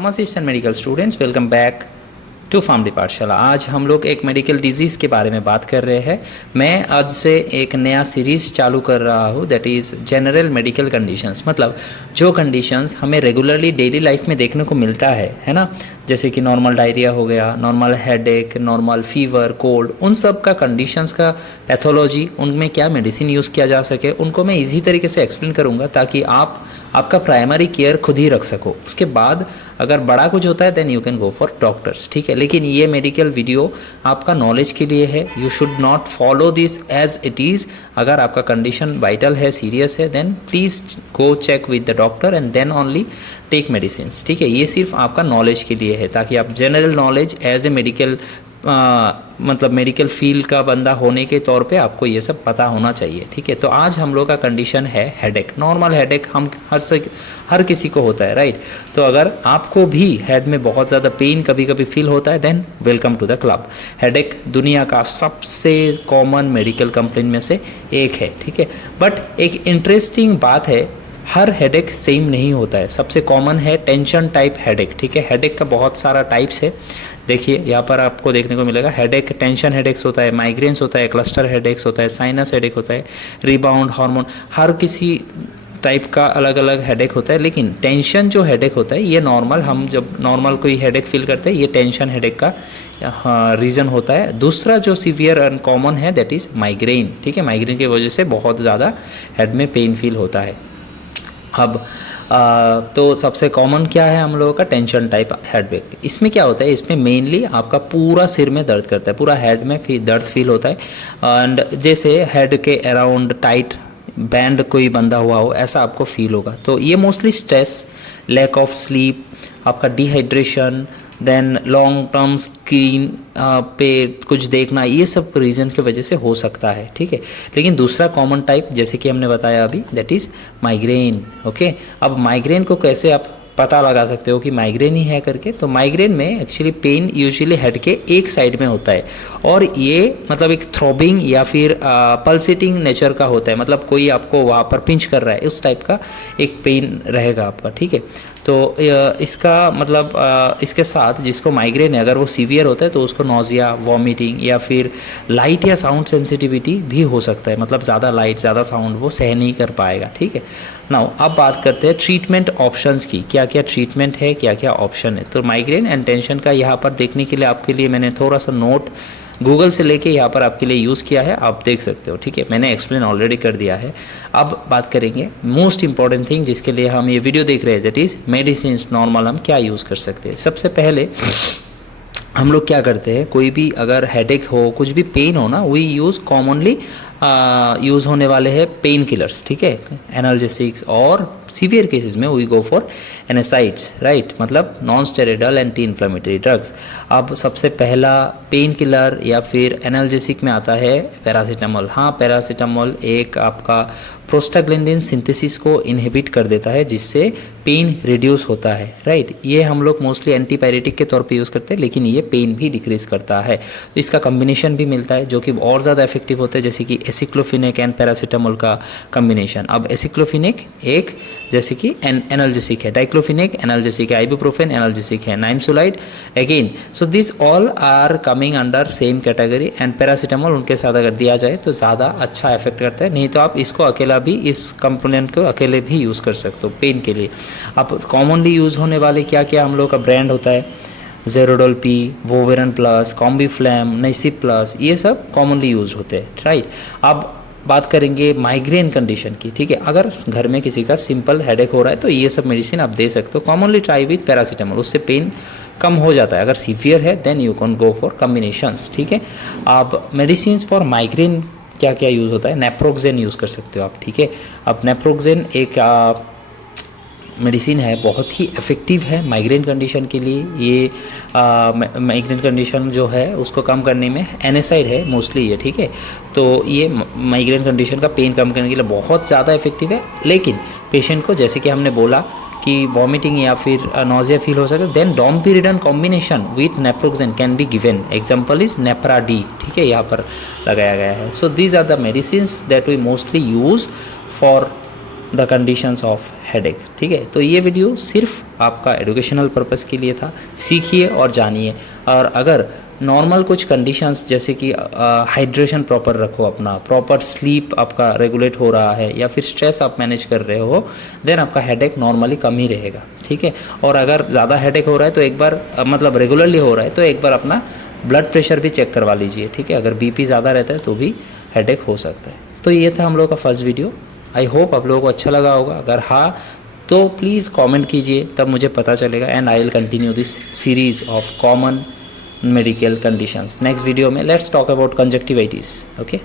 Pharmacist and medical students, welcome back to PharmD पाठशाला। आज हम लोग एक मेडिकल डिजीज़ के बारे में बात कर रहे हैं। मैं आज से एक नया सीरीज़ चालू कर रहा हूँ, that is general medical conditions. मतलब जो कंडीशंस हमें रेगुलरली डेली लाइफ में देखने को मिलता है ना, जैसे कि नॉर्मल डायरिया हो गया, normal headache, normal fever, cold, उन सब का कंडीशंस का पैथोलॉजी, उनमें क्या मेडिसिन यूज़ किया जा सके, उनको मैं इजी तरीके से एक्सप्लेन करूँगा ताकि आपका प्राइमरी केयर खुद ही रख सको। उसके बाद अगर बड़ा कुछ होता है then you can go for doctors, ठीक है। लेकिन ये मेडिकल वीडियो आपका नॉलेज के लिए है, you should not follow this as it is. अगर आपका कंडीशन वाइटल है, सीरियस है, then please go check with the doctor and then only take medicine, ठीक है। ये सिर्फ आपका नॉलेज के लिए है ताकि आप general knowledge as a medical मतलब मेडिकल फील्ड का बंदा होने के तौर पे आपको ये सब पता होना चाहिए, ठीक है। तो आज हम लोग का कंडीशन है हेडेक। नॉर्मल हेडेक हम हर किसी को होता है, राइट। तो अगर आपको भी हेड में बहुत ज़्यादा पेन कभी कभी फील होता है then welcome to the club. Headache दुनिया का सबसे कॉमन मेडिकल कंप्लेंट में से एक है, ठीक है। बट एक इंटरेस्टिंग बात है, हर हेडेक सेम नहीं होता है। सबसे कॉमन है टेंशन टाइप हेडेक, ठीक है। हेडेक का बहुत सारा टाइप्स है। देखिए यहाँ पर आपको देखने को मिलेगा हेडेक, टेंशन हेडेक्स होता है, माइग्रेन्स होता है, क्लस्टर हेडेक्स होता है, साइनस हेडेक होता है, रिबाउंड हार्मोन, हर किसी टाइप का अलग अलग हेडेक होता है। लेकिन टेंशन जो हेडेक होता है ये नॉर्मल, हम जब नॉर्मल कोई हेडेक फील करते हैं ये टेंशन हेडेक का रीज़न होता है। दूसरा जो सीवियर एंड कॉमन है दैट इज़ माइग्रेन, ठीक है। माइग्रेन की वजह से बहुत ज़्यादा हेड में पेन फील होता है। अब तो सबसे कॉमन क्या है हम लोगों का, टेंशन टाइप हेडेक। इसमें क्या होता है, इसमें मेनली आपका पूरा सिर में दर्द करता है, पूरा हेड में दर्द फील होता है। एंड जैसे हेड के अराउंड टाइट बैंड कोई बंधा हुआ हो ऐसा आपको फील होगा। तो ये mostly stress, lack of sleep, आपका dehydration, then long term screen पे कुछ देखना, ये सब रीज़न की वजह से हो सकता है, ठीक है। लेकिन दूसरा कॉमन टाइप जैसे कि हमने बताया अभी दैट इज़ माइग्रेन, ओके। अब माइग्रेन को कैसे आप पता लगा सकते हो कि माइग्रेन ही है करके, तो माइग्रेन में एक्चुअली पेन यूजुअली हेड के एक साइड में होता है और ये मतलब एक थ्रॉबिंग या फिर पल्सेटिंग नेचर का होता है। मतलब कोई आपको वहाँ पर पिंच कर रहा है, उस टाइप का एक पेन रहेगा आपका, ठीक है। तो इसका मतलब इसके साथ जिसको माइग्रेन है अगर वो सीवियर होता है तो उसको नोजिया, वॉमिटिंग या फिर लाइट या साउंड सेंसिटिविटी भी हो सकता है। मतलब ज़्यादा लाइट, ज़्यादा साउंड वो सह नहीं कर पाएगा, ठीक है। नाउ अब बात करते हैं ट्रीटमेंट ऑप्शंस की, क्या क्या ट्रीटमेंट है, क्या क्या ऑप्शन है। तो माइग्रेन एंड टेंशन का यहाँ पर देखने के लिए आपके लिए मैंने थोड़ा सा नोट गूगल से लेके यहाँ पर आपके लिए यूज़ किया है, आप देख सकते हो, ठीक है। मैंने एक्सप्लेन ऑलरेडी कर दिया है। अब बात करेंगे मोस्ट इंपॉर्टेंट थिंग जिसके लिए हम ये वीडियो देख रहे हैं, दैट इज़ मेडिसिन नॉर्मल हम क्या यूज़ कर सकते हैं। सबसे पहले हम लोग क्या करते हैं, कोई भी अगर हेडेक हो, कुछ भी पेन हो ना, वी यूज़ कॉमनली यूज़ होने वाले हैं पेन किलर्स, ठीक है, एनाल्जेसिक्स, और सीवियर केसेस में वी गो फॉर एनेसाइड्स, राइट, मतलब non steroidal anti inflammatory drugs. अब सबसे पहला पेन किलर या फिर एनाल्जेसिक में आता है पैरासीटामोल। हाँ, पैरासीटामोल एक आपका प्रोस्टाग्लैंडिन सिंथेसिस को इनहिबिट कर देता है जिससे पेन रिड्यूस होता है, राइट। ये हम लोग मोस्टली एंटीपायरेटिक के तौर पे यूज़ करते हैं, लेकिन ये पेन भी डिक्रीज करता है। तो इसका कम्बिनेशन भी मिलता है जो कि और ज़्यादा इफेक्टिव होता है, जैसे कि एसिक्लोफिनेक एंड पैरासीटामोल का कम्बिनेशन। अब एसिक्लोफिनेक एक जैसे कि एनाल्जेसिक है, डाइक्लोफिनेक एनाल्जेसिक है, आइबुप्रोफेन एनाल्जेसिक है, nimesulide again. So this all are coming under same category and paracetamol उनके साथ अगर दिया जाए तो ज़्यादा अच्छा इफेक्ट करता है। नहीं तो आप इसको अकेला भी, इस कंपोनेंट को अकेले भी यूज़ कर सकते हो पेन के लिए। अब कॉमनली यूज़ होने वाले क्या क्या हम लोग का ब्रांड होता है, जेरोडोल पी, वोवेरन प्लस, कॉम्बीफ्लैम, नाइसिप प्लस, ये सब कॉमनली यूज़ होते हैं, राइट। अब बात करेंगे माइग्रेन कंडीशन की, ठीक है। अगर घर में किसी का सिंपल हेडेक हो रहा है तो ये सब मेडिसिन आप दे सकते हो। कॉमनली ट्राई विथ पैरासीटामोल, उससे पेन कम हो जाता है। अगर सीवियर है then you can go for combinations, ठीक है। अब मेडिसिन फॉर माइग्रेन क्या क्या यूज़ होता है, नेप्रोक्सेन यूज़ कर सकते हो आप, ठीक है। अब नेप्रोक्सेन एक मेडिसिन है, बहुत ही इफ़ेक्टिव है माइग्रेन कंडीशन के लिए। ये माइग्रेन कंडीशन जो है उसको कम करने में एनेसाइड है मोस्टली ये, ठीक है। तो ये माइग्रेन कंडीशन का पेन कम करने के लिए बहुत ज़्यादा इफेक्टिव है। लेकिन पेशेंट को जैसे कि हमने बोला कि वॉमिटिंग या फिर नोजिया फील हो सकता है, then domperidone combination with naproxen can be given. Example is Napra D, ठीक है, यहाँ पर लगाया गया है। So these are the medicine that we mostly use for the conditions of headache. ठीक है, तो ये वीडियो सिर्फ आपका एजुकेशनल पर्पस के लिए था, सीखिए और जानिए। और अगर नॉर्मल कुछ कंडीशंस जैसे कि हाइड्रेशन प्रॉपर रखो, अपना प्रॉपर स्लीप आपका रेगुलेट हो रहा है, या फिर स्ट्रेस आप मैनेज कर रहे हो, देन आपका हेडेक नॉर्मली कम ही रहेगा। ठीक है, और अगर ज़्यादा हेडेक हो रहा है तो एक बार मतलब रेगुलरली हो रहा है तो एक बार अपना ब्लड प्रेशर भी चेक करवा लीजिए। ठीक है, अगर बीपी ज़्यादा रहता है तो भी हेडेक हो सकता है। तो ये था हम लोग का फर्स्ट वीडियो। आई होप आप लोगों को अच्छा लगा होगा। अगर हाँ तो प्लीज़ कमेंट कीजिए, तब मुझे पता चलेगा। And I will continue this series of common medical conditions. Next video में let's talk about conjunctivitis. Okay.